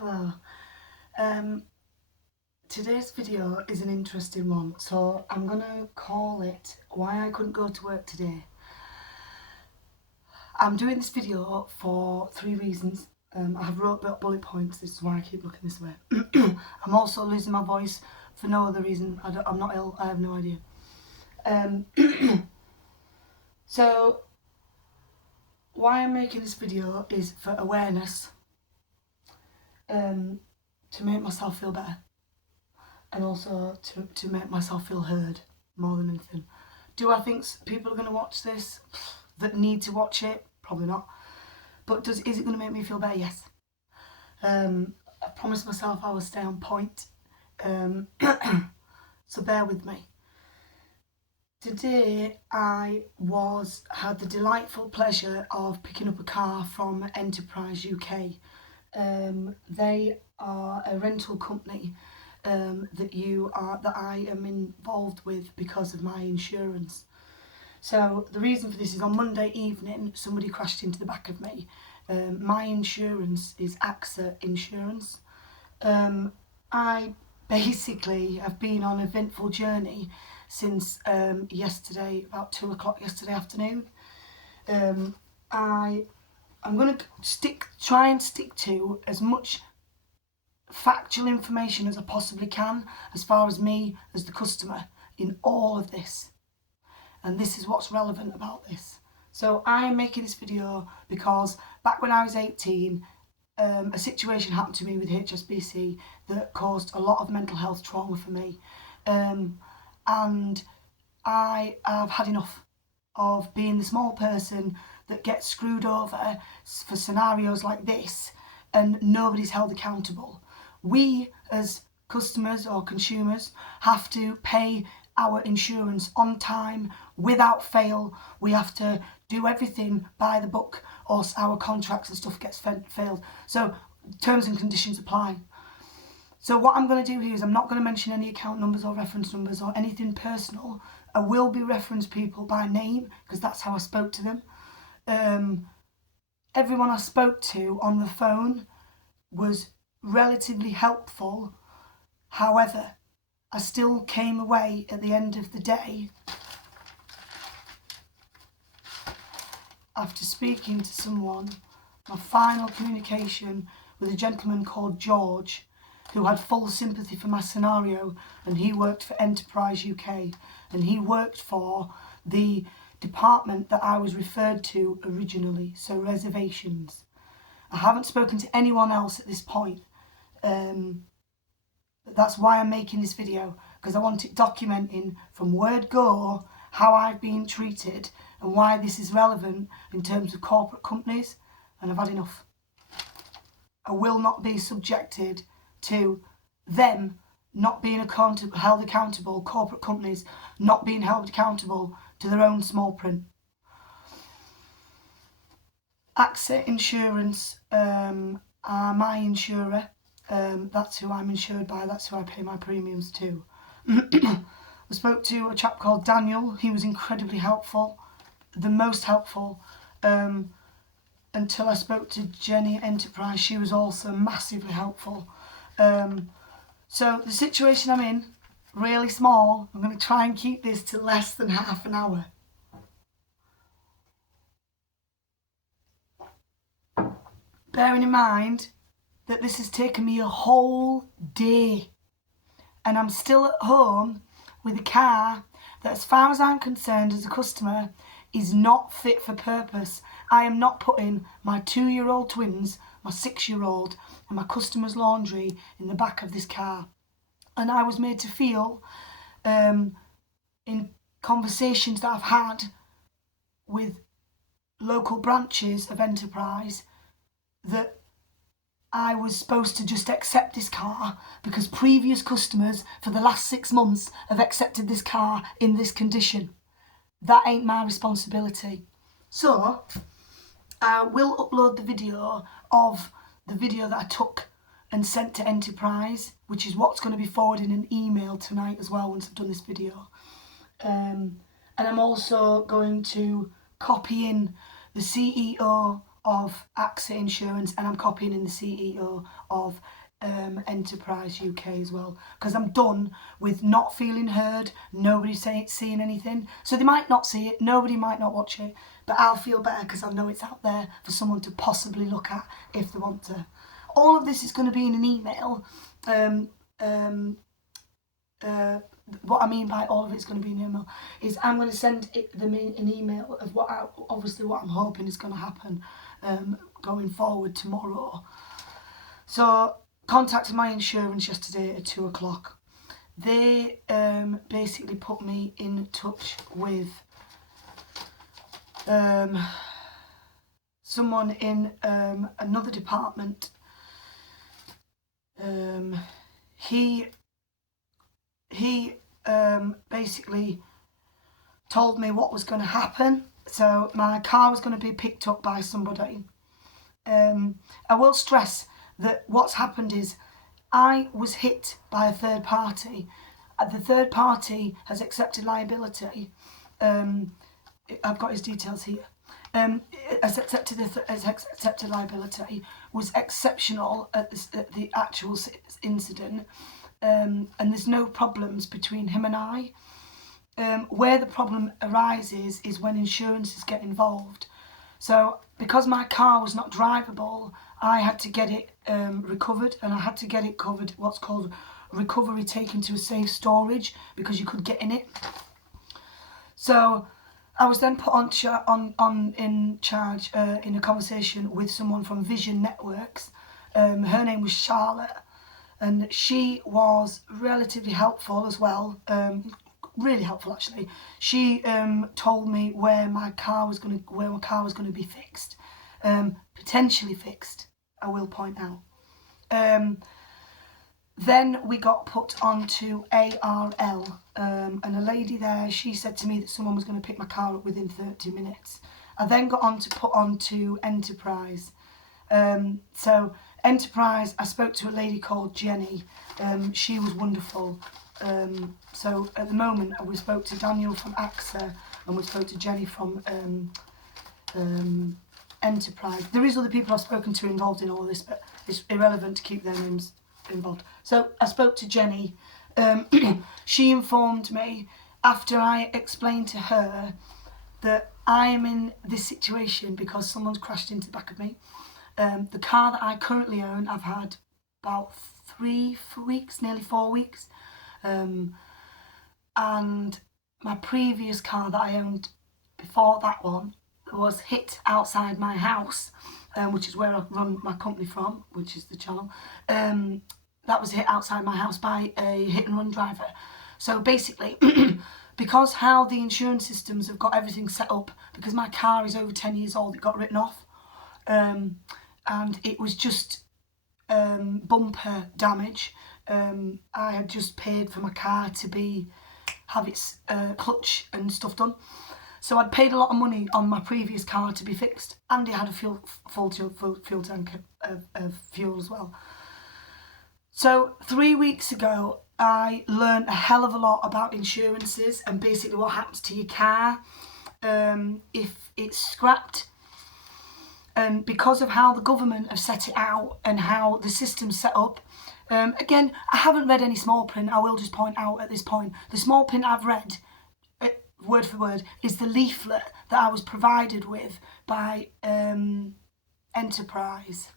Hello. Today's video is an interesting one, so I'm gonna call it Why I Couldn't Go to Work Today. I'm doing this video for three reasons. I have wrote bullet points, this is why I keep looking this way. I'm also losing my voice for no other reason. I'm not ill, I have no idea. So, why I'm making this video is for awareness, to make myself feel better, and also to make myself feel heard more than anything. Do I think people are going to watch this that need to watch it? Probably not. But is it going to make me feel better? Yes. I promised myself I would stay on point. So bear with me. Today I had the delightful pleasure of picking up a car from enterpriseuk. They are a rental company that I am involved with because of my insurance. So the reason for this is on Monday evening somebody crashed into the back of me. My insurance is AXA insurance. I basically have been on an eventful journey since yesterday, about 2 o'clock yesterday afternoon. I'm going to try and stick to as much factual information as I possibly can as far as me as the customer in all of this. And this is what's relevant about this. So I am making this video because back when I was 18, a situation happened to me with HSBC that caused a lot of mental health trauma for me. And I have had enough of being the small person that gets screwed over for scenarios like this and nobody's held accountable. We as customers or consumers have to pay our insurance on time, without fail. We have to do everything by the book or our contracts and stuff gets failed. So terms and conditions apply. So what I'm going to do here is I'm not going to mention any account numbers or reference numbers or anything personal. I will be reference people by name because that's how I spoke to them. Everyone I spoke to on the phone was relatively helpful. However, I still came away at the end of the day after speaking to someone, my final communication with a gentleman called George, who had full sympathy for my scenario, and he worked for enterpriseuk, and he worked for the department that I was referred to originally, so reservations. I haven't spoken to anyone else at this point. That's why I'm making this video, because I want it documenting from word go how I've been treated and why this is relevant in terms of corporate companies, and I've had enough. I will not be subjected to them not being held accountable, corporate companies not being held accountable to their own small print. AXA Insurance are my insurer. That's who I'm insured by, that's who I pay my premiums to. I spoke to a chap called Daniel. He was incredibly helpful, the most helpful, until I spoke to Jenny at Enterprise. She was also massively helpful. So the situation I'm in, really small. I'm going to try and keep this to less than half an hour. Bearing in mind that this has taken me a whole day and I'm still at home with a car that, as far as I'm concerned as a customer, is not fit for purpose. I am not putting my 2-year-old twins, my 6-year-old and my customer's laundry in the back of this car. And I was made to feel in conversations that I've had with local branches of Enterprise that I was supposed to just accept this car because previous customers for the last 6 months have accepted this car in this condition. That ain't my responsibility. So I will upload the video of the video that I took and sent to Enterprise, which is what's going to be forwarded in an email tonight as well once I've done this video. And I'm also going to copy in the CEO of AXA Insurance, and I'm copying in the CEO of Enterprise UK as well, because I'm done with not feeling heard, nobody seeing anything. So they might not see it, nobody might not watch it, but I'll feel better because I know it's out there for someone to possibly look at if they want to. All of this is going to be in an email. What I mean by all of it's going to be an email is I'm going to send them an email of what I'm hoping is going to happen going forward tomorrow. So contacted my insurance yesterday at 2 o'clock. They basically put me in touch with someone in another department. He basically told me what was going to happen. So my car was going to be picked up by somebody. I will stress that what's happened is I was hit by a third party. The third party has accepted liability. I've got his details here. Has accepted liability, was exceptional at the actual incident, and there's no problems between him and I. Where the problem arises is when insurances get involved. So because my car was not drivable, I had to get it recovered, and I had to get it covered, what's called recovery, taken to a safe storage, because you could get in it. So I was then put in charge in a conversation with someone from Vision Networks. Her name was Charlotte, and she was relatively helpful as well. Really helpful actually. She told me where my car was going to be fixed, potentially fixed, I will point out. Then we got put onto ARL, and a lady there, she said to me that someone was going to pick my car up within 30 minutes. I then got put onto Enterprise. So Enterprise, I spoke to a lady called Jenny. She was wonderful. So at the moment we spoke to Daniel from AXA, and we spoke to Jenny from Enterprise. There is other people I've spoken to involved in all this, but it's irrelevant to keep their names involved. So I spoke to Jenny. She informed me, after I explained to her that I am in this situation because someone's crashed into the back of me. The car that I currently own, I've had about 3 weeks, nearly 4 weeks. And my previous car that I owned before that one was hit outside my house, which is where I run my company from, which is the channel. That was hit outside my house by a hit and run driver. So basically, because how the insurance systems have got everything set up, because my car is over 10 years old, it got written off, and it was just bumper damage. I had just paid for my car to have its clutch and stuff done. So I'd paid a lot of money on my previous car to be fixed, and it had a full tank of fuel as well. So 3 weeks ago, I learned a hell of a lot about insurances and basically what happens to your car if it's scrapped. And because of how the government have set it out and how the system's set up, again, I haven't read any small print. I will just point out at this point, the small print I've read, word for word, is the leaflet that I was provided with by Enterprise.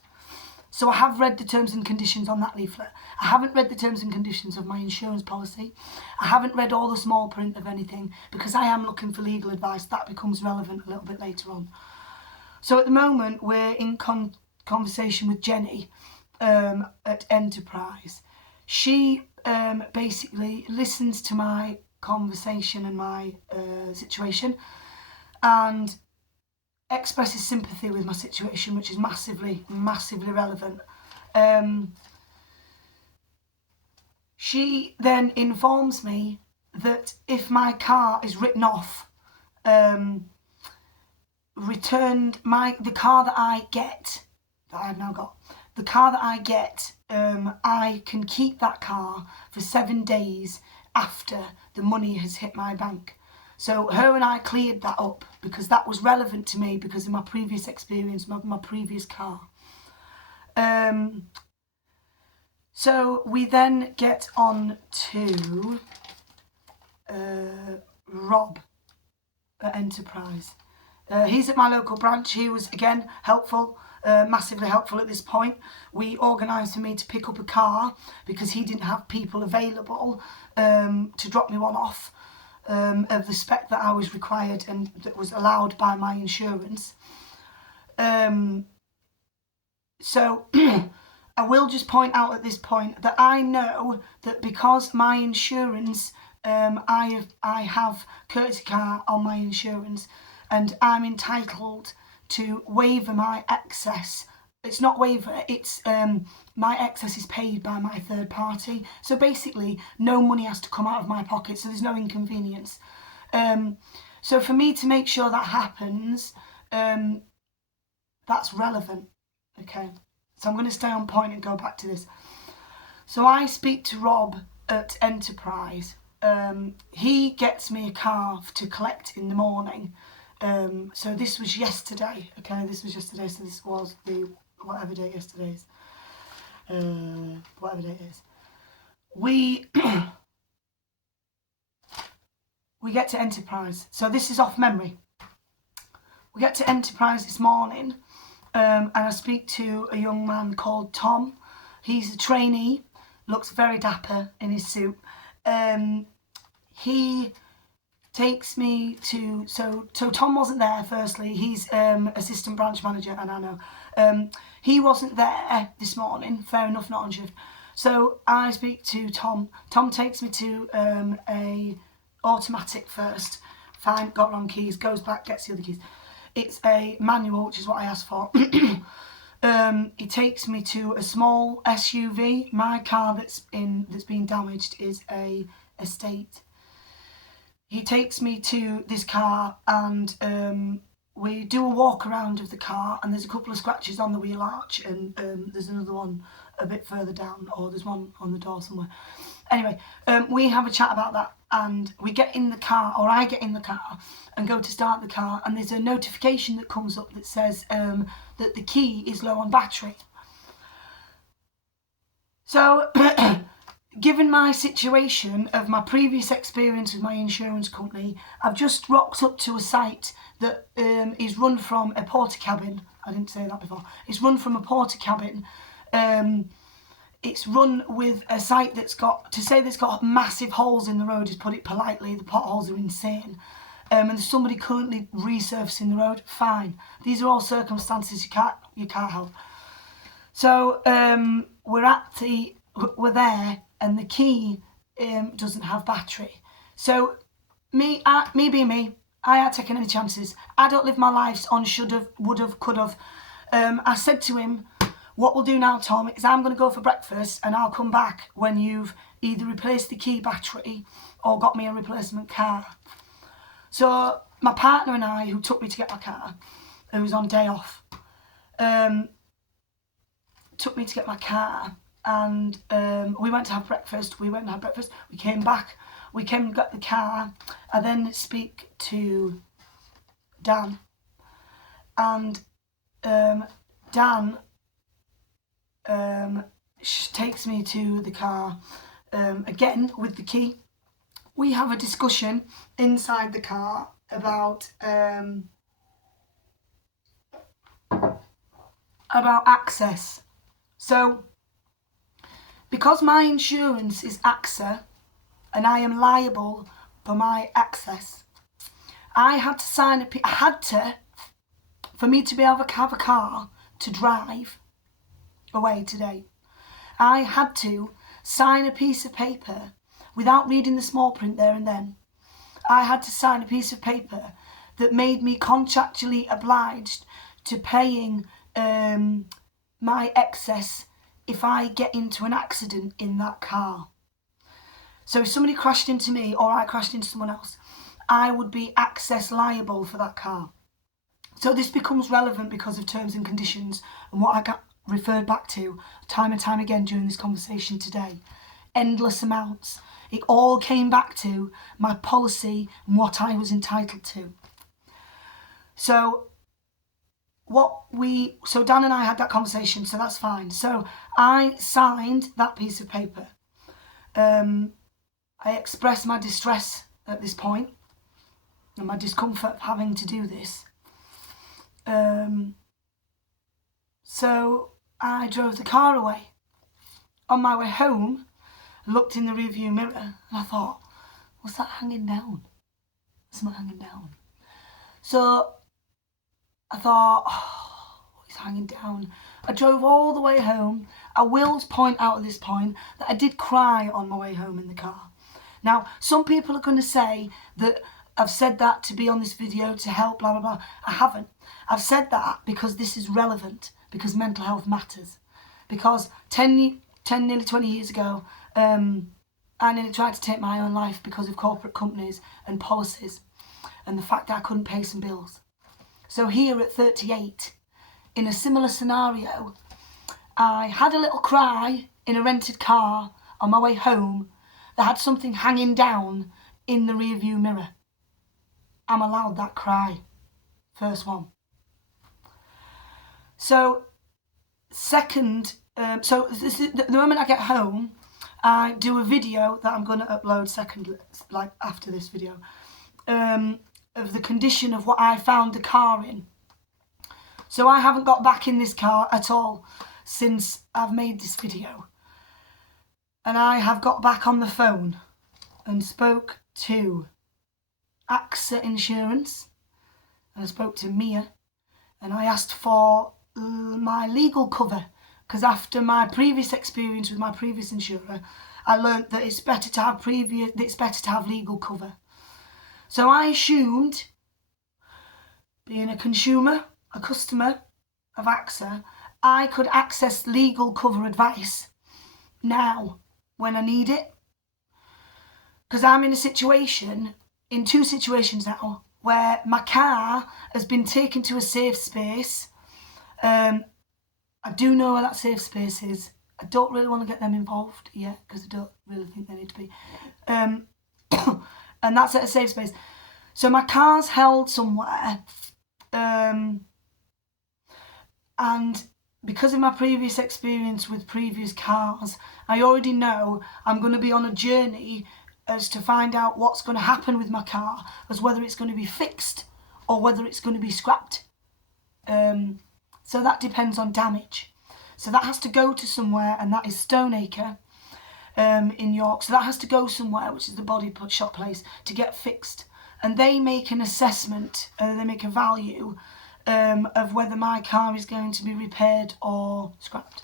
So I have read the terms and conditions on that leaflet. I haven't read the terms and conditions of my insurance policy. I haven't read all the small print of anything because I am looking for legal advice. That becomes relevant a little bit later on. So at the moment, we're in conversation with Jenny at Enterprise. She basically listens to my conversation and my situation and expresses sympathy with my situation, which is massively relevant. She then informs me that if my car is written off, the car that I get, that I've now got, the car that I get, I can keep that car for 7 days after the money has hit my bank. So her and I cleared that up because that was relevant to me because of my previous experience, my previous car. So we then get on to Rob at Enterprise. He's at my local branch. He was, again, helpful, massively helpful at this point. We organised for me to pick up a car because he didn't have people available to drop me one off of the spec that I was required and that was allowed by my insurance. So I will just point out at this point that I know that because my insurance, I have courtesy car on my insurance, and I'm entitled to waiver my excess. It's not waiver, it's my excess is paid by my third party. So basically, no money has to come out of my pocket, so there's no inconvenience. So for me to make sure that happens, that's relevant. Okay, so I'm going to stay on point and go back to this. So I speak to Rob at Enterprise. He gets me a car to collect in the morning. So this was yesterday. Okay, this was yesterday. So this was the whatever date yesterday is. Whatever date it is. We we get to Enterprise. So this is off memory. We get to Enterprise this morning. And I speak to a young man called Tom. He's a trainee, looks very dapper in his suit. He takes me to, so Tom wasn't there firstly, he's assistant branch manager, and I know. He wasn't there this morning, fair enough, not on shift. So I speak to Tom. Tom takes me to a automatic first. Fine, got wrong keys, goes back, gets the other keys. It's a manual, which is what I asked for. He takes me to a small SUV. My car that's been damaged is a estate. He takes me to this car and we do a walk around of the car, and there's a couple of scratches on the wheel arch, and there's another one a bit further down, or there's one on the door somewhere. Anyway, we have a chat about that, and we get in the car, or I get in the car and go to start the car, and there's a notification that comes up that says that the key is low on battery. So given my situation of my previous experience with my insurance company, I've just rocked up to a site that is run from a porter cabin. I didn't say that before. It's run from a porter cabin. It's run with a site that's got, to say that's got massive holes in the road is put it politely. The potholes are insane. And there's somebody currently resurfacing the road. Fine. These are all circumstances you can't help. So we're there, and the key doesn't have battery. So me being me, I ain't taking any chances. I don't live my lives on should've, would've, could've. I said to him, what we'll do now, Tom, is I'm going to go for breakfast and I'll come back when you've either replaced the key battery or got me a replacement car. So my partner and I, who took me to get my car, who was on day off, took me to get my car, and we went to have breakfast. We came back. We came and got the car. I then speak to Dan, and Dan takes me to the car again with the key. We have a discussion inside the car about access. So because my insurance is AXA and I am liable for my access, I had to sign for me to be able to have a car to drive away today, I had to sign a piece of paper without reading the small print there and then. I had to sign a piece of paper that made me contractually obliged to paying my excess if I get into an accident in that car. So if somebody crashed into me or I crashed into someone else, I would be access liable for that car. So this becomes relevant because of terms and conditions, and what I got referred back to time and time again during this conversation today endless amounts. It all came back to my policy and what I was entitled to. So Dan and I had that conversation, so that's fine. So I signed that piece of paper. I expressed my distress at this point and my discomfort of having to do this. So I drove the car away. On my way home, I looked in the rearview mirror and I thought, what's that hanging down? Something hanging down. So I thought, oh, it's hanging down. I drove all the way home. I will point out at this point that I did cry on my way home in the car. Now, some people are going to say that I've said that to be on this video to help, blah, blah, blah. I haven't. I've said that because this is relevant, because mental health matters. Because 10, nearly 20 years ago, I nearly tried to take my own life because of corporate companies and policies and the fact that I couldn't pay some bills. So here at 38, in a similar scenario, I had a little cry in a rented car on my way home that had something hanging down in the rearview mirror. I'm allowed that cry. First one. So, the moment I get home, I do a video that I'm going to upload after this video, of the condition of what I found the car in. So I haven't got back in this car at all since I've made this video. And I have got back on the phone and spoke to AXA Insurance, and I spoke to Mia, and I asked for my legal cover, because after my previous experience with my previous insurer, I learnt that it's better to have legal cover. So I assumed, being a customer of AXA, I could access legal cover advice now when I need it. Because I'm in two situations now, where my car has been taken to a safe space. I do know where that safe space is. I don't really want to get them involved yet, because I don't really think they need to be. And that's at a safe space. So my car's held somewhere. And because of my previous experience with previous cars, I already know I'm going to be on a journey as to find out what's going to happen with my car, as whether it's going to be fixed or whether it's going to be scrapped. So that depends on damage. So that has to go to somewhere, and that is Stoneacre in York. So that has to go somewhere, which is the body shop place, to get fixed. And they make an assessment, they make a value of whether my car is going to be repaired or scrapped.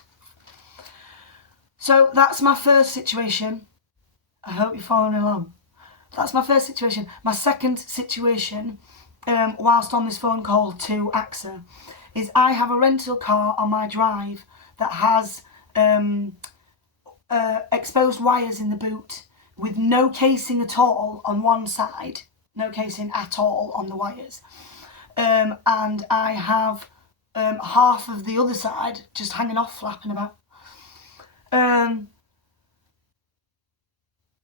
So that's my first situation. I hope you're following along. That's my first situation. My second situation, whilst on this phone call to AXA, is I have a rental car on my drive that has exposed wires in the boot with no casing at all on one side, no casing at all on the wires. And I have half of the other side just hanging off, flapping about.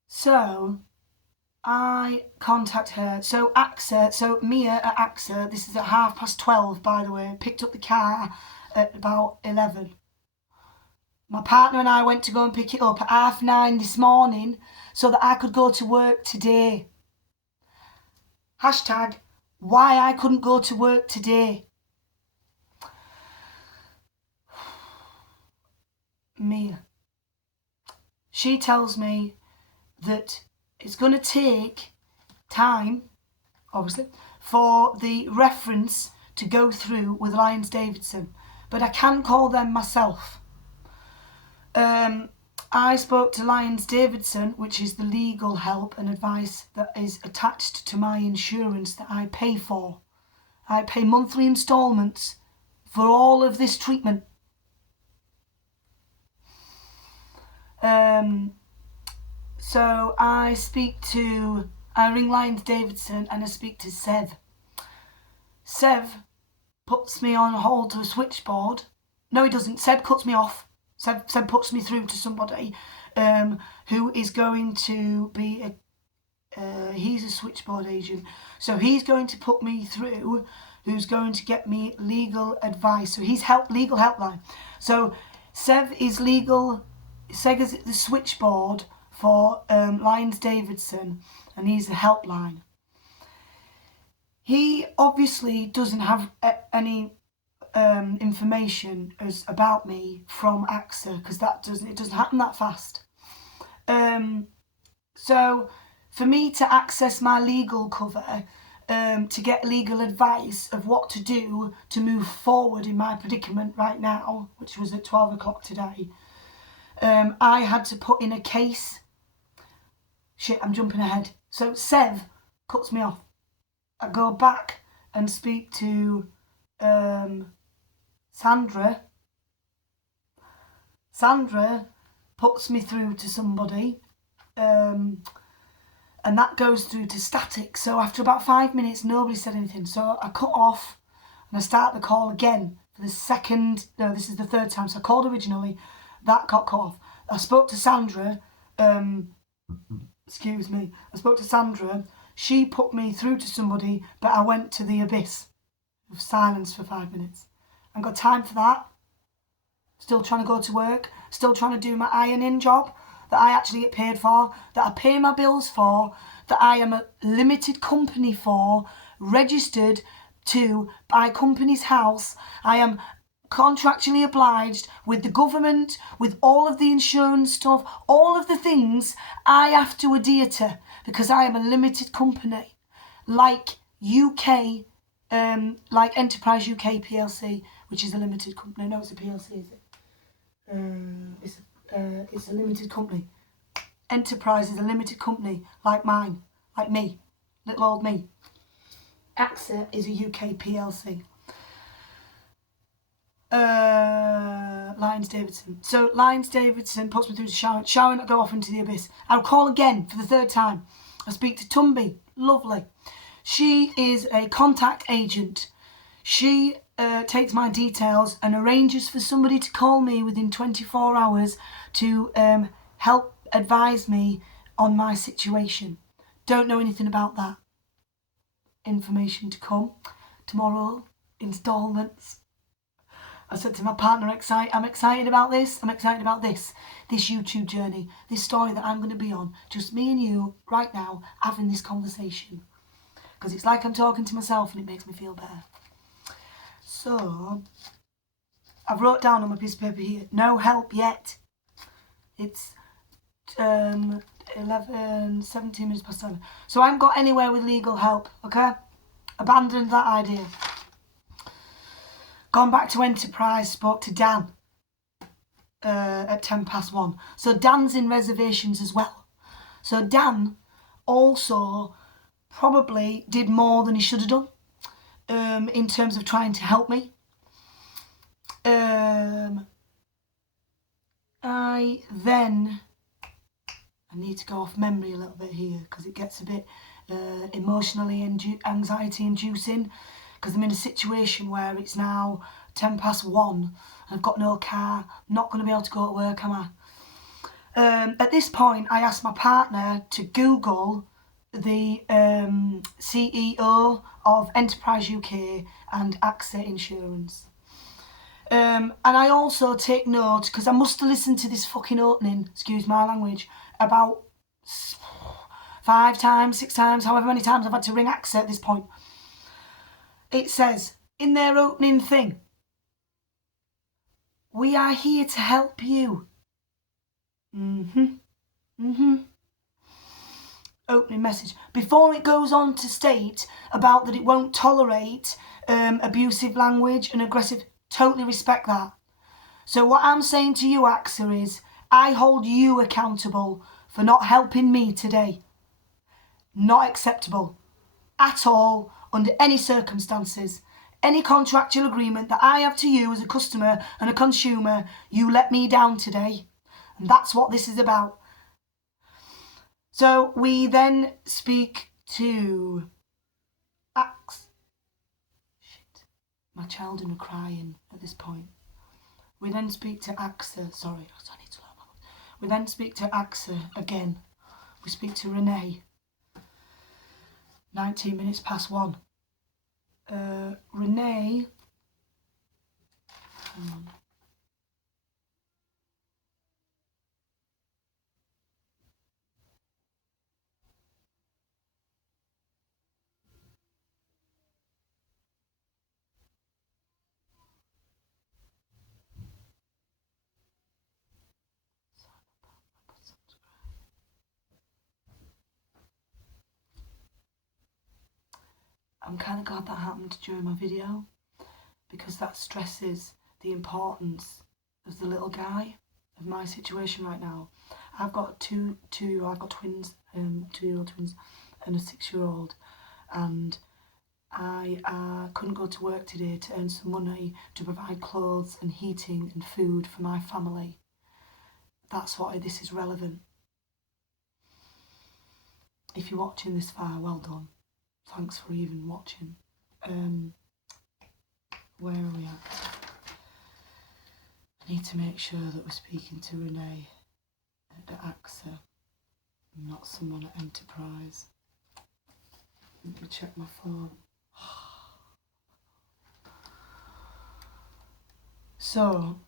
So I contact her. So Mia at AXA, this is at 12:30, by the way, picked up the car at about 11. My partner and I went to go and pick it up at 9:30 this morning so that I could go to work today. Hashtag why I couldn't go to work today. Mia. She tells me that it's going to take time, obviously, for the reference to go through with Lyons Davidson, but I can call them myself. I spoke to Lyons Davidson, which is the legal help and advice that is attached to my insurance that I pay for. I pay monthly instalments for all of this treatment. So I ring Lyons Davidson and I speak to Sev. Sev puts me on hold to a switchboard. No, he doesn't. Seb cuts me off. Seb puts me through to somebody who is going to be he's a switchboard agent, so he's going to put me through, who's going to get me legal advice. So he's legal helpline. So Sev is the switchboard for Lyons Davidson, and he's the helpline. He obviously doesn't have any information about me from AXA, because it doesn't happen that fast. So for me to access my legal cover, to get legal advice of what to do to move forward in my predicament right now, which was at 12 o'clock today, I had to put in a case. Shit, I'm jumping ahead. So Sev cuts me off. I go back and speak to Sandra. Sandra puts me through to somebody, and that goes through to static. So after about 5 minutes, nobody said anything. So I cut off and I start the call again for the second. No, this is the third time. So I called originally, that got cut off. I spoke to Sandra. Excuse me. I spoke to Sandra. She put me through to somebody, but I went to the abyss of silence for 5 minutes. I ain't got time for that. Still trying to go to work. Still trying to do my ironing job that I actually get paid for, that I pay my bills for, that I am a limited company for, registered to my company's house. I am contractually obliged with the government, with all of the insurance stuff, all of the things I have to adhere to, because I am a limited company, like UK, like Enterprise UK PLC, which is a limited company. No, it's a PLC, is it? It's a limited company. Enterprise is a limited company, like mine, like me, little old me. AXA is a UK PLC. Lyons Davidson. So Lyons Davidson puts me through to Sharon. Sharon, I go off into the abyss. I'll call again for the third time. I speak to Tumby. Lovely. She is a contact agent. She takes my details and arranges for somebody to call me within 24 hours to help advise me on my situation. Don't know anything about that. Information to come. Tomorrow, instalments. I said to my partner, I'm excited about this. I'm excited about this YouTube journey, this story that I'm going to be on. Just me and you right now having this conversation. Because it's like I'm talking to myself and it makes me feel better. So, I've wrote down on my piece of paper here, no help yet. It's 17 minutes past 7. So I haven't got anywhere with legal help, okay? Abandoned that idea. Gone back to Enterprise, spoke to Dan at 10 past 1. So Dan's in reservations as well. So Dan also probably did more than he should have done in terms of trying to help me. I need to go off memory a little bit here because it gets a bit emotionally anxiety inducing, because I'm in a situation where it's now 10 past 1 and I've got no car. I'm not going to be able to go to work, am I? At this point, I asked my partner to Google the CEO of Enterprise UK and AXA Insurance. And I also take note, because I must have listened to this fucking opening, excuse my language, about 5 times, 6 times, however many times I've had to ring AXA at this point. It says in their opening thing, we are here to help you. Opening message. Before it goes on to state about that it won't tolerate abusive language and aggressive, totally respect that. So what I'm saying to you, AXA, is I hold you accountable for not helping me today. Not acceptable at all, under any circumstances. Any contractual agreement that I have to you as a customer and a consumer, you let me down today. And that's what this is about. So we then speak to AXA. Shit. My children are crying at this point. We then speak to AXA. Sorry, I need to learn. We then speak to AXA again. We speak to Renee. 19 minutes past 1. Renee... Hang on. I'm kind of glad that happened during my video, because that stresses the importance of the little guy, of my situation right now. I've got I've got twins, 2-year-old twins and a 6-year-old, and I couldn't go to work today to earn some money to provide clothes and heating and food for my family. That's why this is relevant. If you're watching this far, well done. Thanks for even watching. Where are we at? I need to make sure that we're speaking to Renee at AXA, not someone at Enterprise. Let me check my phone. So,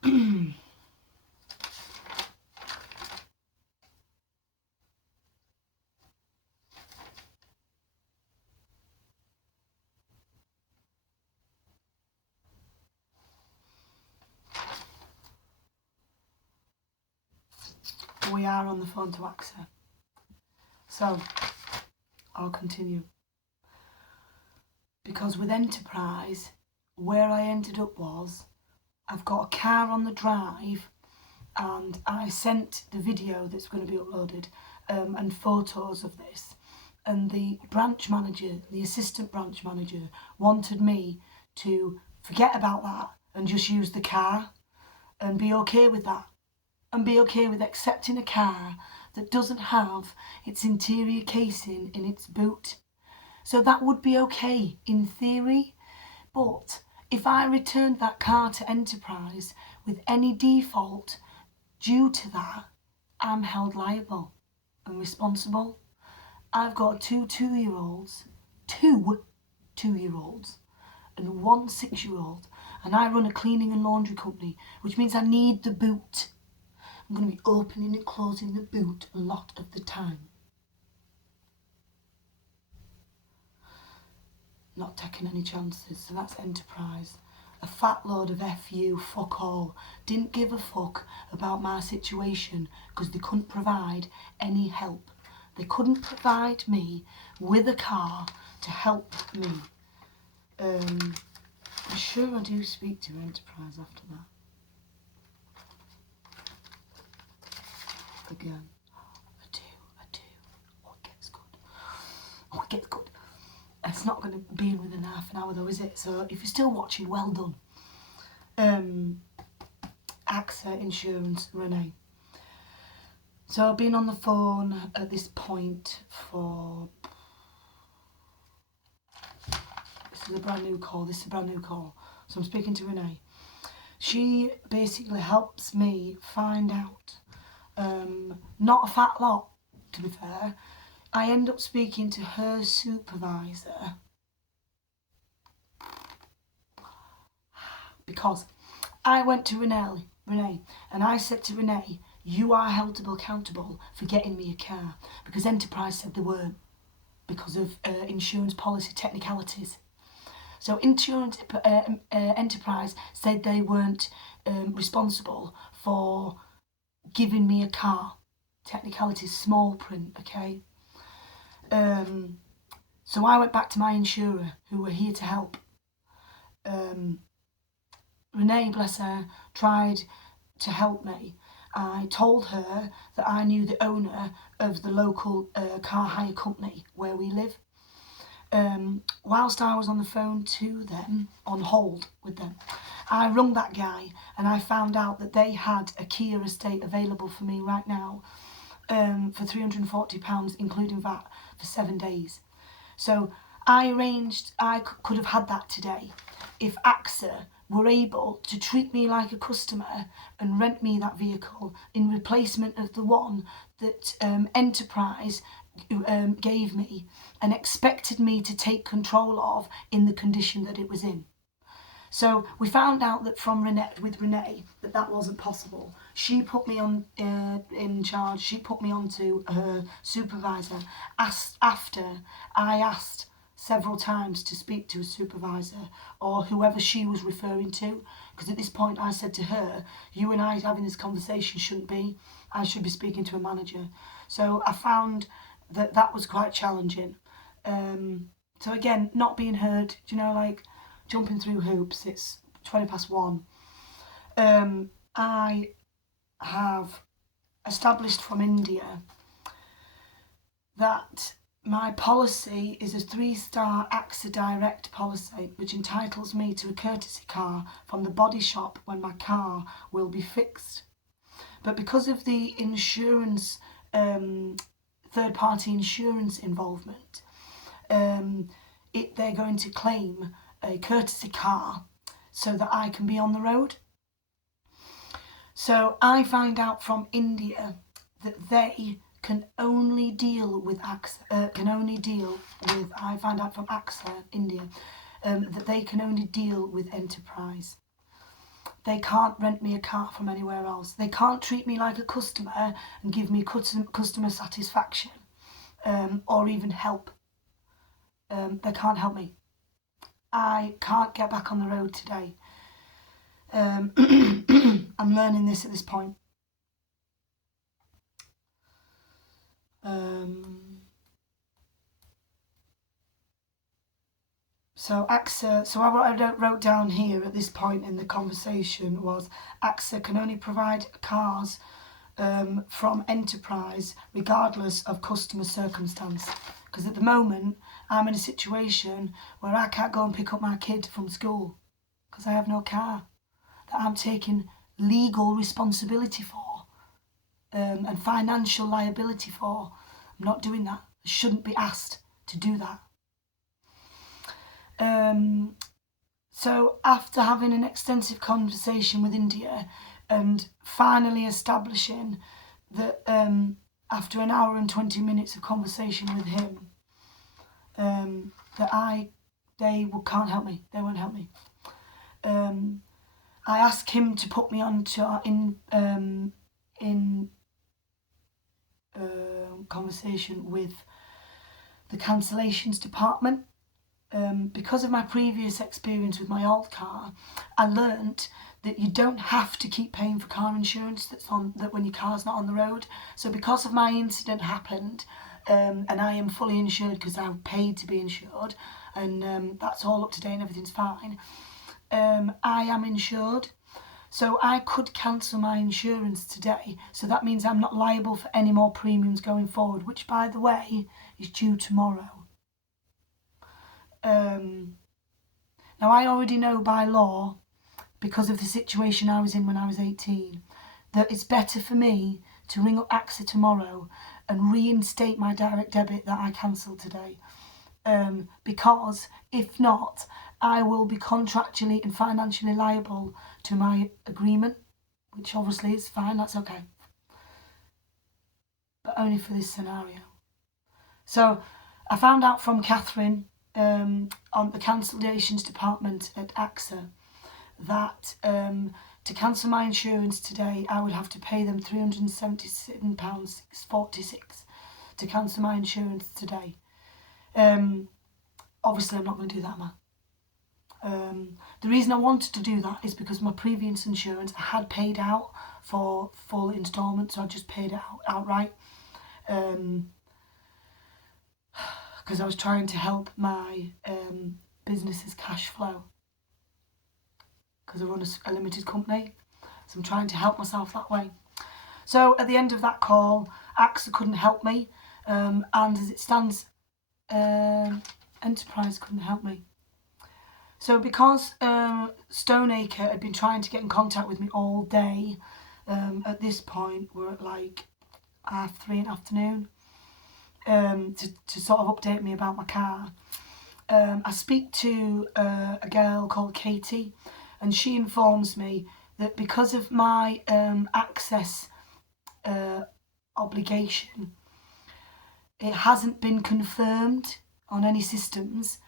we are on the phone to AXA. So, I'll continue. Because with Enterprise, where I ended up was, I've got a car on the drive, and I sent the video that's going to be uploaded and photos of this. And the branch manager, the assistant branch manager, wanted me to forget about that and just use the car and be okay with that. And be okay with accepting a car that doesn't have its interior casing in its boot. So that would be okay in theory, but if I returned that car to Enterprise with any default due to that, I'm held liable and responsible. I've got two 2-year-olds, and one 6-year-old, and I run a cleaning and laundry company, which means I need the boot. I'm going to be opening and closing the boot a lot of the time. Not taking any chances, so that's Enterprise. A fat load of FU, fuck all. Didn't give a fuck about my situation because they couldn't provide any help. They couldn't provide me with a car to help me. I'm sure I do speak to Enterprise after that. Again. I do. Oh, it gets good. It's not going to be in within half an hour though, is it? So if you're still watching, well done. AXA Insurance, Renee. So I've been on the phone at this point for... This is a brand new call. So I'm speaking to Renee. She basically helps me find out, not a fat lot, to be fair. I end up speaking to her supervisor because I went to Renee, and I said to Renee, you are held accountable for getting me a car, because Enterprise said they weren't because of insurance policy technicalities. So Enterprise said they weren't responsible for giving me a car. Technicalities, small print, okay? So I went back to my insurer, who were here to help. Renee, bless her, tried to help me. I told her that I knew the owner of the local car hire company where we live. Whilst I was on the phone to them, on hold with them, I rung that guy and I found out that they had a Kia estate available for me right now for £340, including VAT, for 7 days. So I arranged, I could have had that today if AXA were able to treat me like a customer and rent me that vehicle in replacement of the one that Enterprise gave me and expected me to take control of in the condition that it was in. So we found out that from Renee that wasn't possible. She put me on in charge. She put me on to her supervisor after I asked several times to speak to a supervisor or whoever she was referring to, because at this point I said to her, you and I having this conversation shouldn't be. I should be speaking to a manager. So I found that was quite challenging. So again, not being heard, like jumping through hoops. It's 1:20. I have established from India that my policy is a 3-star AXA Direct policy, which entitles me to a courtesy car from the body shop when my car will be fixed. But because of the insurance, third-party insurance involvement, they're going to claim a courtesy car so that I can be on the road. So I find out from India that they can only deal with AXA, I find out from AXA India that they can only deal with Enterprise. They can't rent me a car from anywhere else. They can't treat me like a customer and give me customer satisfaction or even help. They can't help me. I can't get back on the road today. I'm learning this at this point. So AXA, so what I wrote down here at this point in the conversation was AXA can only provide cars from Enterprise regardless of customer circumstance. Because at the moment, I'm in a situation where I can't go and pick up my kid from school because I have no car that I'm taking legal responsibility for and financial liability for. I'm not doing that. I shouldn't be asked to do that. So after having an extensive conversation with India and finally establishing that after an hour and 20 minutes of conversation with him, that they can't help me. They won't help me. I asked him to put me on to in conversation with the cancellations department. Because of my previous experience with my old car, I learnt that you don't have to keep paying for car insurance that when your car's not on the road. So because of my incident happened, and I am fully insured because I paid to be insured, and that's all up to date and everything's fine, I am insured. So I could cancel my insurance today. So that means I'm not liable for any more premiums going forward, which, by the way, is due tomorrow. Now, I already know by law, because of the situation I was in when I was 18, that it's better for me to ring up AXA tomorrow and reinstate my direct debit that I cancelled today. Because if not, I will be contractually and financially liable to my agreement, which obviously is fine, that's okay. But only for this scenario. So I found out from Catherine on the cancellations department at AXA that to cancel my insurance today, I would have to pay them £377.46 to cancel my insurance today. Obviously, I'm not going to do that, man. The reason I wanted to do that is because my previous insurance I had paid out for full instalment, so I just paid it outright. Because I was trying to help my business's cash flow. Because I run a limited company, so I'm trying to help myself that way. So at the end of that call, AXA couldn't help me, and as it stands, Enterprise couldn't help me. So because Stoneacre had been trying to get in contact with me all day, at this point we're at like 3:30 in the afternoon, to sort of update me about my car. I speak to a girl called Katie, and she informs me that because of my access obligation, it hasn't been confirmed on any systems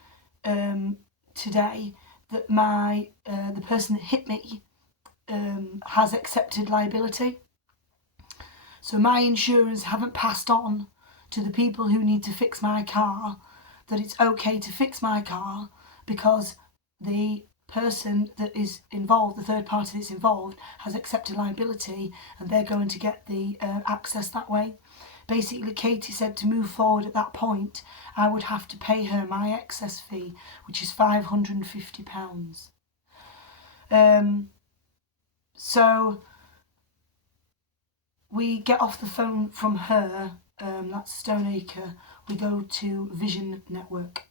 today that the person that hit me has accepted liability. So my insurers haven't passed on to the people who need to fix my car that it's okay to fix my car because the person that is involved, the third party that's involved, has accepted liability and they're going to get the access that way. Basically, Katie said to move forward at that point, I would have to pay her my excess fee, which is £550. So we get off the phone from her, that's Stoneacre, we go to Vision Network.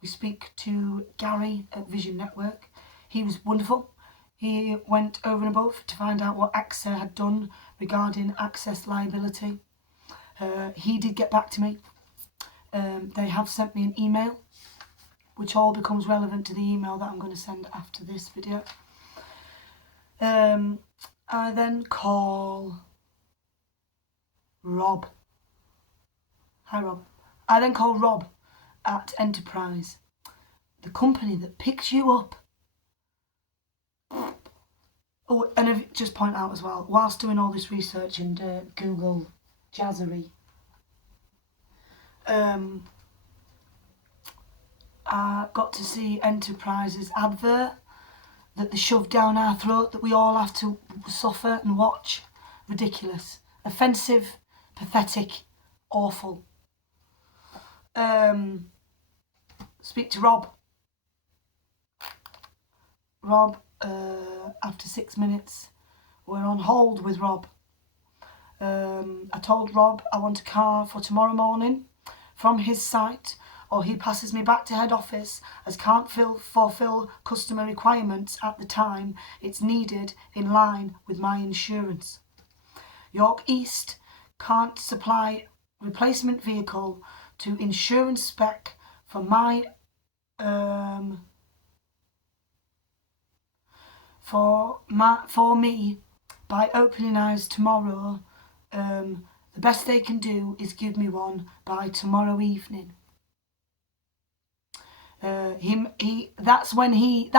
We speak to Gary at Vision Network. He was wonderful. He went over and above to find out what AXA had done regarding access liability. He did get back to me. They have sent me an email, which all becomes relevant to the email that I'm going to send after this video. I then call Rob. Hi Rob. I then call Rob at Enterprise, the company that picks you up. Oh, and I just point out as well, whilst doing all this research and Google Jazzery, I got to see Enterprise's advert that they shove down our throat that we all have to suffer and watch. Ridiculous, offensive, pathetic, awful. Speak to Rob. Rob, after 6 minutes, we're on hold with Rob. I told Rob I want a car for tomorrow morning from his site, or he passes me back to head office as can't fulfill customer requirements at the time it's needed in line with my insurance. York East can't supply replacement vehicle to insurance spec for my for me by opening hours tomorrow. The best they can do is give me one by tomorrow evening. That's when he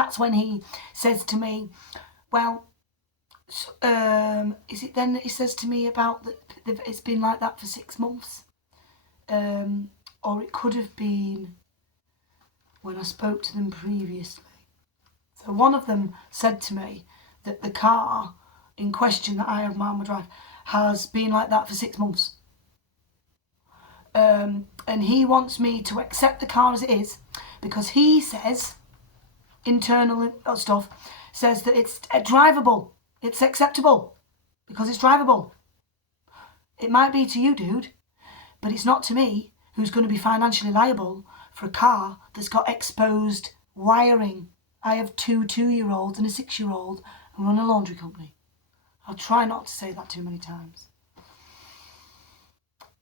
says to me, well, is it then that he says to me about that it's been like that for 6 months, or it could have been when I spoke to them previously. So one of them said to me that the car in question that I have my drive has been like that for 6 months. And he wants me to accept the car as it is because he says, internal stuff, says that it's drivable, it's acceptable because it's drivable. It might be to you, dude, but it's not to me, who's going to be financially liable for a car that's got exposed wiring. I have 2 2-year-olds and a 6-year-old and run a laundry company. I'll try not to say that too many times.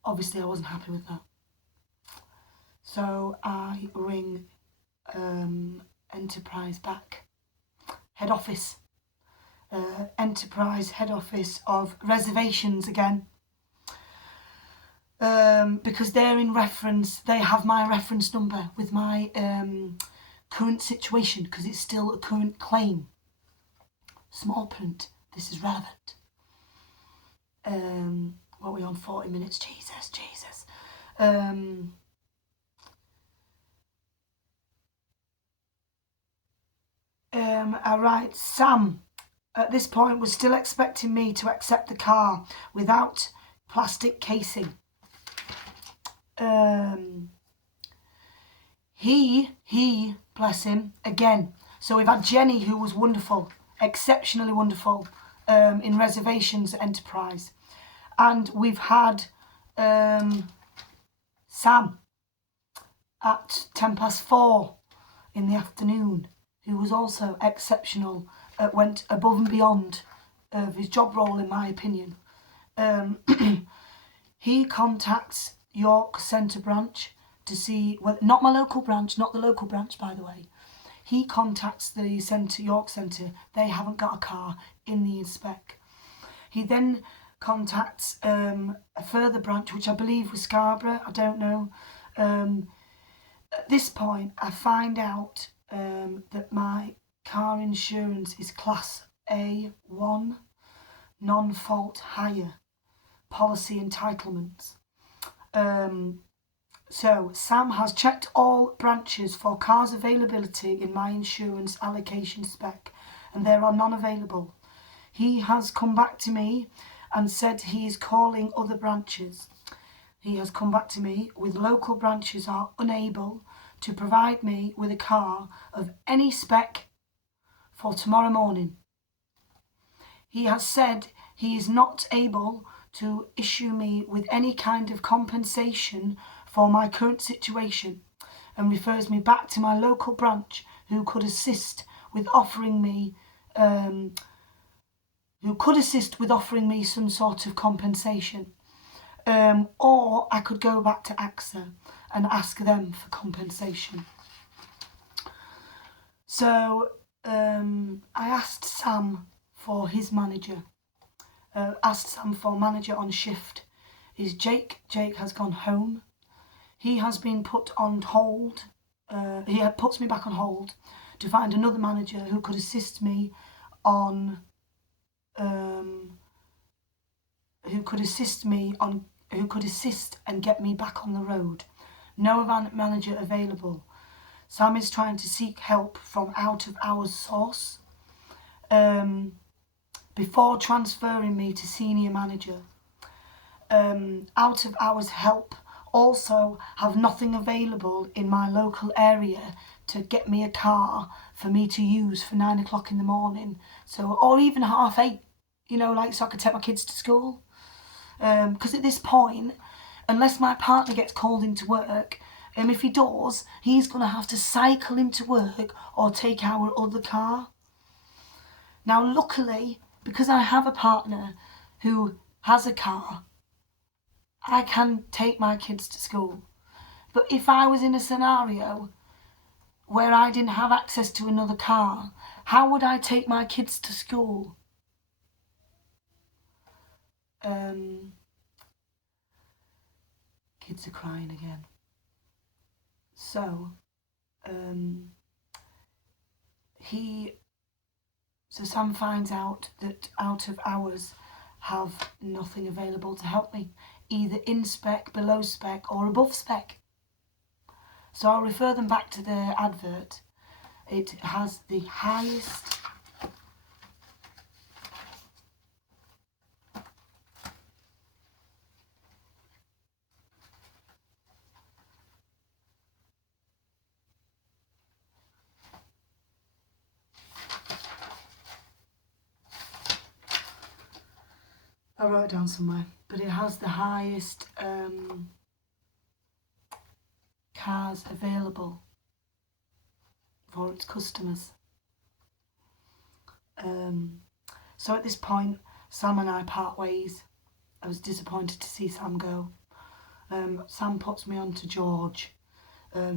Obviously, I wasn't happy with that. So I ring Enterprise back. Head office. Enterprise head office of reservations again. Because they're in reference, they have my reference number with my current situation because it's still a current claim. Small print, this is relevant. What are we on, 40 minutes? Jesus. Alright, Sam at this point was still expecting me to accept the car without plastic casing. He, bless him, again. So we've had Jenny, who was wonderful, exceptionally wonderful, in reservations at Enterprise. And we've had Sam at 4:10 in the afternoon, who was also exceptional, went above and beyond of his job role, in my opinion. He contacts York Centre branch to see, well, not my local branch, not the local branch, by the way. he contacts the centre, York Centre. They haven't got a car in the inspec. He then contacts a further branch, which I believe was Scarborough, I don't know. At this point, I find out that my car insurance is Class A1, non-fault hire, policy entitlements. So Sam has checked all branches for cars availability in my insurance allocation spec, and there are none available. He has come back to me and said he is calling other branches. He has come back to me with local branches are unable to provide me with a car of any spec for tomorrow morning. He has said he is not able to issue me with any kind of compensation for my current situation, and refers me back to my local branch who could assist with offering me some sort of compensation. Or I could go back to AXA and ask them for compensation. So I asked Sam for his manager. Asked Sam for manager on shift. Is Jake? Jake has gone home. He has been put on hold. He puts me back on hold to find another manager who could assist me on. Who could assist and get me back on the road. No manager available. Sam is trying to seek help from out of hours source before transferring me to senior manager. Out of hours help also have nothing available in my local area to get me a car for me to use for 9 o'clock in the morning. So, or even 8:30, so I could take my kids to school. Because at this point, unless my partner gets called into work, if he does, he's going to have to cycle into work or take our other car. Now, luckily, because I have a partner who has a car, I can take my kids to school. But if I was in a scenario where I didn't have access to another car, how would I take my kids to school? Kids are crying again. So, Sam finds out that out of hours have nothing available to help me, either in spec, below spec, or above spec. So I'll refer them back to the advert. It has the highest I wrote it down somewhere, but it has the highest cars available for its customers. So at this point, Sam and I part ways. I was disappointed to see Sam go. Sam puts me on to George.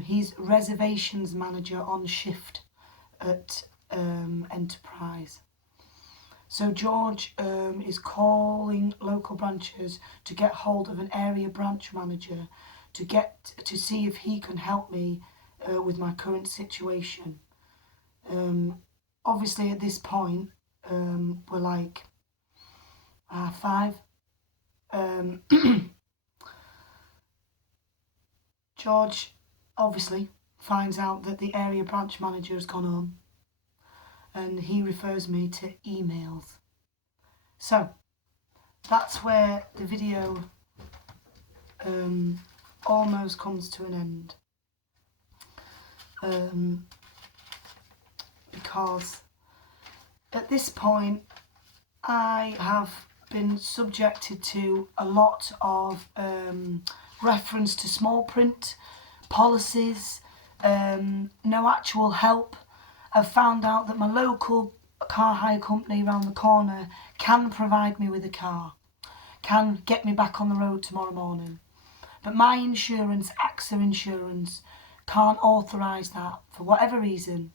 He's reservations manager on shift at Enterprise. So George is calling local branches to get hold of an area branch manager to see if he can help me with my current situation. Obviously at this point we're like 5. George obviously finds out that the area branch manager has gone home, and he refers me to emails. So that's where the video almost comes to an end, because at this point I have been subjected to a lot of reference to small print, policies, no actual help. I've found out that my local car hire company around the corner can provide me with a car, can get me back on the road tomorrow morning. But my insurance, AXA insurance, can't authorise that for whatever reason.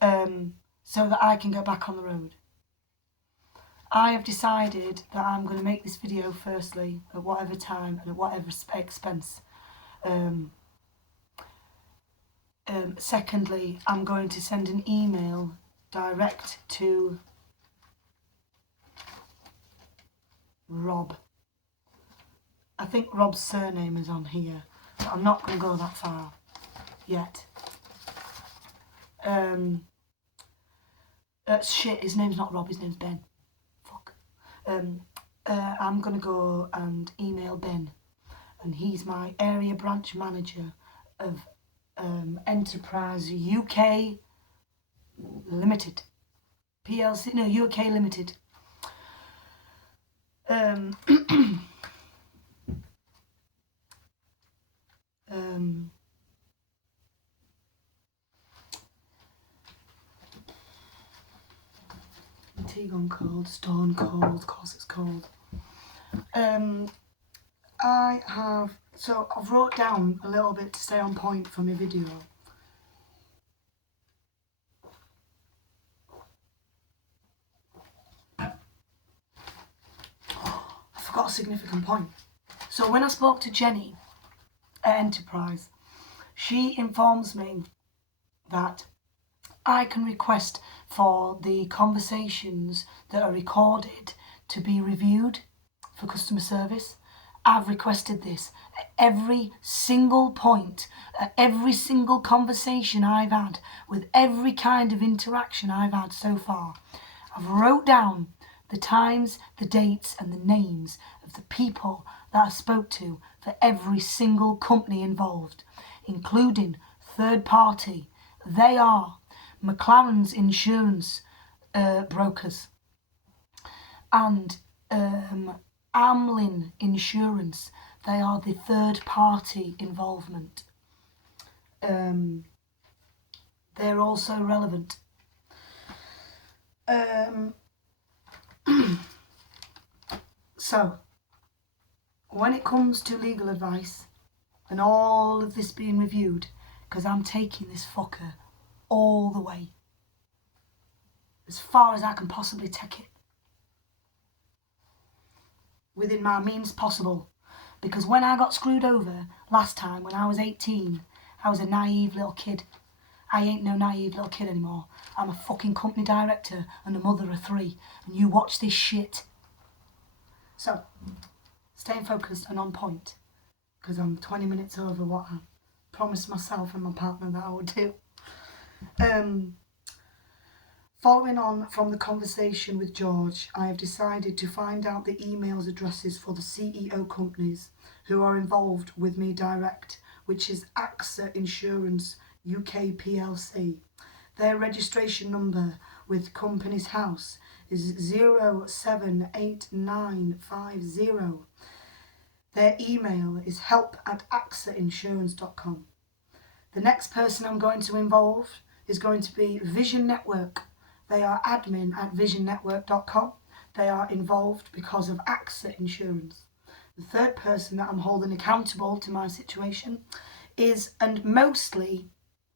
so that I can get back on the road. I have decided that I'm going to make this video firstly at whatever time and at whatever expense. Secondly, I'm going to send an email direct to Rob. I think Rob's surname is on here, but I'm not going to go that far yet. Shit, his name's not Rob, his name's Ben. Fuck. I'm going to go and email Ben, and he's my area branch manager of Enterprise UK Limited. PLC, no, UK Limited. Tea gone cold, stone cold, of course it's cold. I've wrote down a little bit to stay on point for my video. I forgot a significant point. So when I spoke to Jenny at Enterprise, she informs me that I can request for the conversations that are recorded to be reviewed for customer service. I've requested this at every single point, at every single conversation I've had, with every kind of interaction I've had so far. I've wrote down the times, the dates and the names of the people that I spoke to for every single company involved, including third party. They are McLaren's insurance brokers and Amlin Insurance. They are the third party involvement. They're also relevant. So, when it comes to legal advice and all of this being reviewed, because I'm taking this fucker all the way, as far as I can possibly take it, within my means possible. Because when I got screwed over last time, when I was 18, I was a naive little kid. I ain't no naive little kid anymore. I'm a fucking company director and a mother of 3, and you watch this shit. So, staying focused and on point, because I'm 20 minutes over what I promised myself and my partner that I would do. Following on from the conversation with George, I have decided to find out the emails addresses for the CEO companies who are involved with me direct, which is AXA Insurance UK PLC. Their registration number with Companies House is 078950. Their email is help@axainsurance.com. The next person I'm going to involve is going to be Vision Network. They are admin at visionnetwork.com. They are involved because of AXA Insurance. The third person that I'm holding accountable to my situation is, and mostly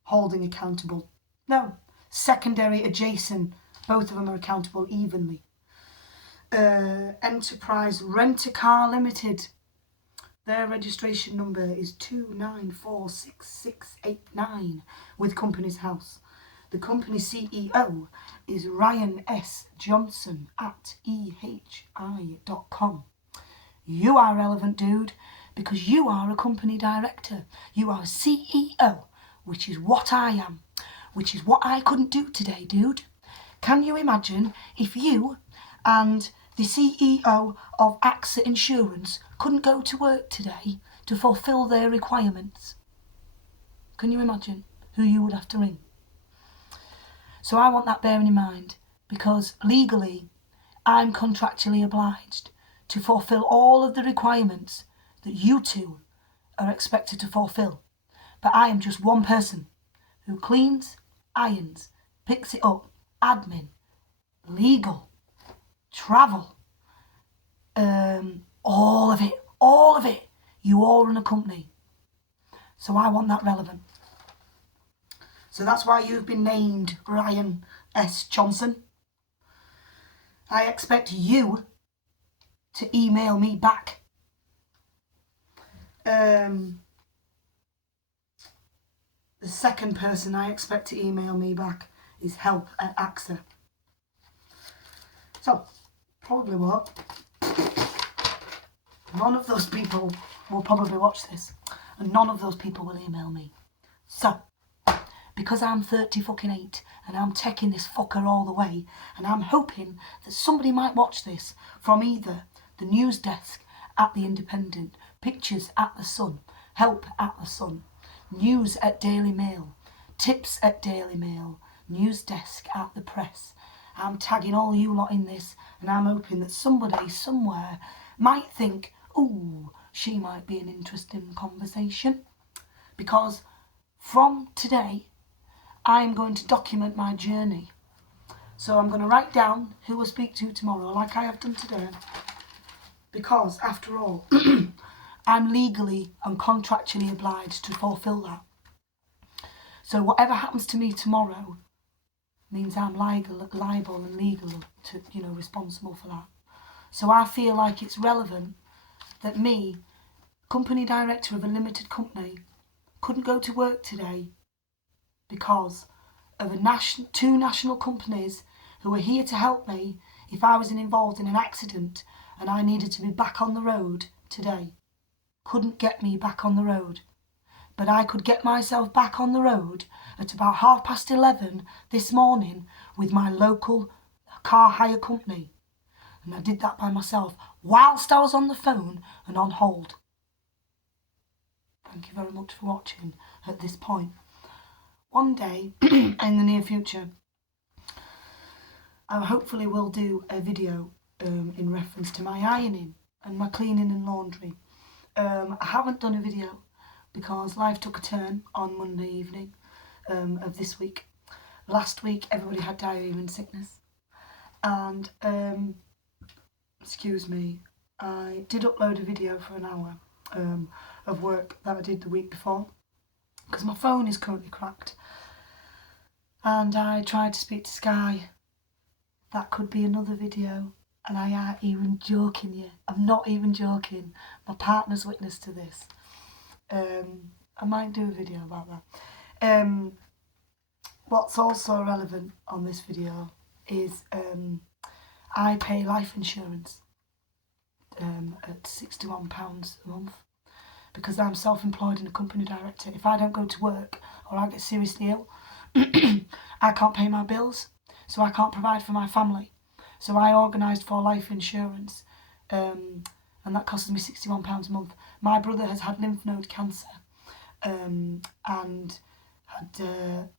holding accountable, no, secondary, adjacent, both of them are accountable evenly. Enterprise Rent-A-Car Limited. Their registration number is 2946689 with Companies House. The company CEO is Ryan S. Johnson at ehi.com. You are relevant, dude, because you are a company director. You are a CEO, which is what I am, which is what I couldn't do today, dude. Can you imagine if you and the CEO of AXA Insurance couldn't go to work today to fulfill their requirements? Can you imagine who you would have to ring? So I want that bearing in mind, because legally I'm contractually obliged to fulfill all of the requirements that you two are expected to fulfill. But I am just one person who cleans, irons, picks it up, admin, legal, travel, all of it. You all run a company. So I want that relevant. So So that's why you've been named Ryan S. Johnson. I expect you to email me back. The second person I expect to email me back is help@AXA. So, probably what? None of those people will probably watch this, and none of those people will email me. So, because I'm 38 and I'm taking this fucker all the way, and I'm hoping that somebody might watch this from either the news desk at the Independent, Pictures at the Sun, Help at the Sun, News at Daily Mail, Tips at Daily Mail, News desk at the Press. I'm tagging all you lot in this, and I'm hoping that somebody somewhere might think, ooh, she might be an interesting conversation. Because from today, I'm going to document my journey. So I'm going to write down who I speak to tomorrow, like I have done today. Because, after all, I'm legally and contractually obliged to fulfil that. So whatever happens to me tomorrow means I'm liable and legal to, responsible for that. So I feel like it's relevant that me, company director of a limited company, couldn't go to work today because of two national companies who were here to help me if I was involved in an accident and I needed to be back on the road today. Couldn't get me back on the road. But I could get myself back on the road at about 11:30 this morning with my local car hire company. And I did that by myself whilst I was on the phone and on hold. Thank you very much for watching at this point. One day in the near future, I hopefully will do a video in reference to my ironing and my cleaning and laundry. I haven't done a video because life took a turn on Monday evening of this week. Last week everybody had diarrhoea and sickness, and excuse me, I did upload a video for an hour of work that I did the week before because my phone is currently cracked, and I tried to speak to Sky. That could be another video, and I ain't even joking you. I'm not even joking. My partner's witness to this. I might do a video about that. What's also relevant on this video is I pay life insurance at £61 a month because I'm self-employed and a company director. If I don't go to work or I get seriously ill, I can't pay my bills, so I can't provide for my family. So I organised for life insurance, and that costs me £61 a month. My brother has had lymph node cancer and had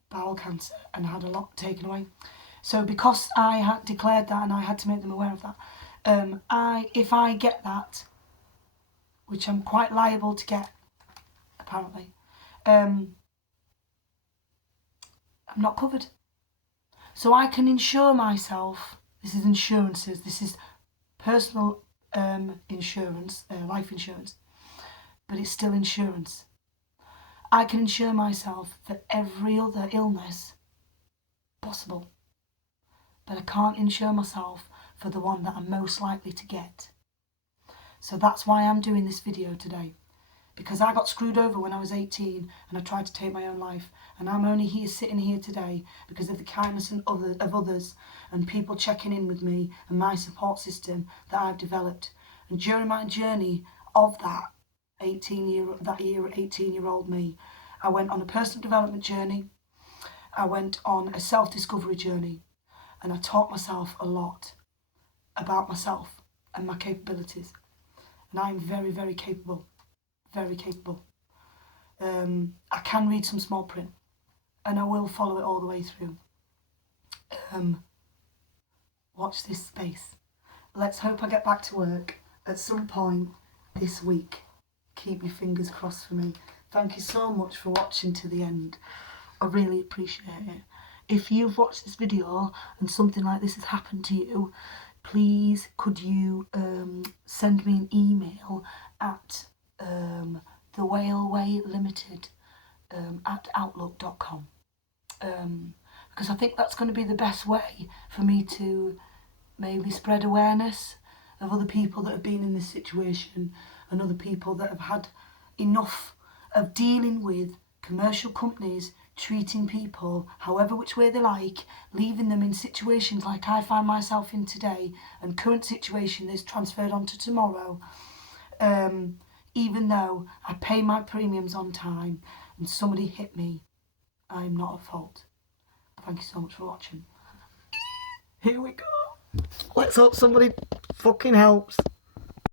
bowel cancer and had a lot taken away. So because I had declared that and I had to make them aware of that, if I get that, which I'm quite liable to get, apparently, I'm not covered. So I can insure myself. This is insurances. This is personal insurance, life insurance, but it's still insurance. I can insure myself for every other illness possible, but I can't insure myself for the one that I'm most likely to get. So that's why I'm doing this video today, because I got screwed over when I was 18 and I tried to take my own life, and I'm only here sitting here today because of the kindness of others and people checking in with me and my support system that I've developed. And during my journey of that 18-year-old me, I went on a personal development journey, I went on a self-discovery journey, and I taught myself a lot about myself and my capabilities. And I'm very, very capable. Very capable. I can read some small print, and I will follow it all the way through. Watch this space. Let's hope I get back to work at some point this week. Keep your fingers crossed for me. Thank you so much for watching to the end. I really appreciate it. If you've watched this video and something like this has happened to you, please could you send me an email at the Whaleway Limited at outlook.com. because I think that's going to be the best way for me to maybe spread awareness of other people that have been in this situation and other people that have had enough of dealing with commercial companies treating people however which way they like, leaving them in situations like I find myself in today and current situation is transferred onto tomorrow, even though I pay my premiums on time and somebody hit me, I'm not at fault. Thank you so much for watching. Here we go. Let's hope somebody fucking helps.